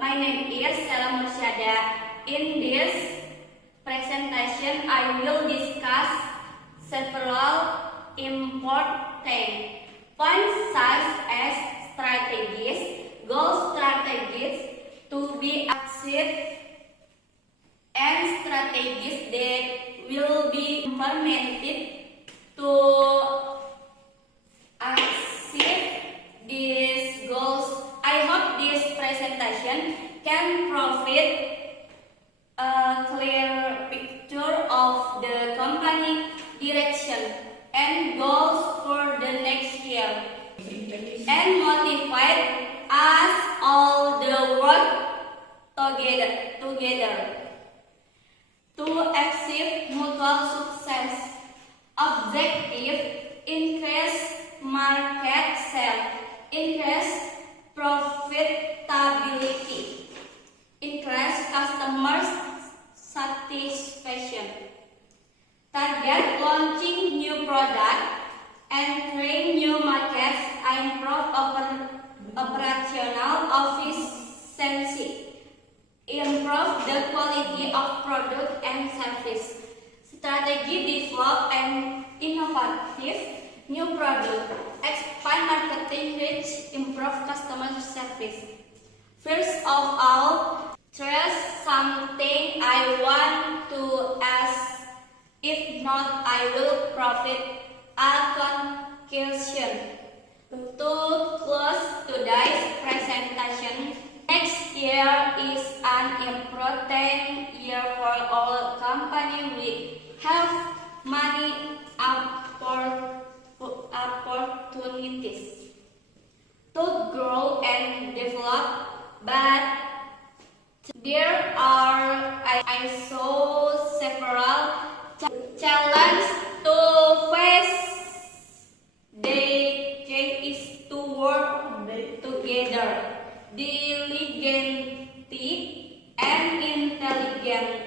my name is Sela Mursyada. In this presentation, I will discuss several important points such as strategies, goal strategies to be achieved, and strategies that will be implemented to achieve these goals. I hope this presentation can provide a clear picture of the company direction and goals for the next year, and motivate us all the work together to achieve mutual success. Objective: increase market share, increase profitability, increase customers satisfaction. Target: launching new product, entering new markets, improve operational efficiency, improve the quality of product and service. Strategy: develop an innovative new product, expand marketing reach, improve customer service. First of all, there's something I want to ask. If not, I will provide a conclusion. To close today's presentation, next year is an important year for all companies. We have many opportunities to grow and develop, but there are also several challenges to face. The key is to work together diligently and intelligently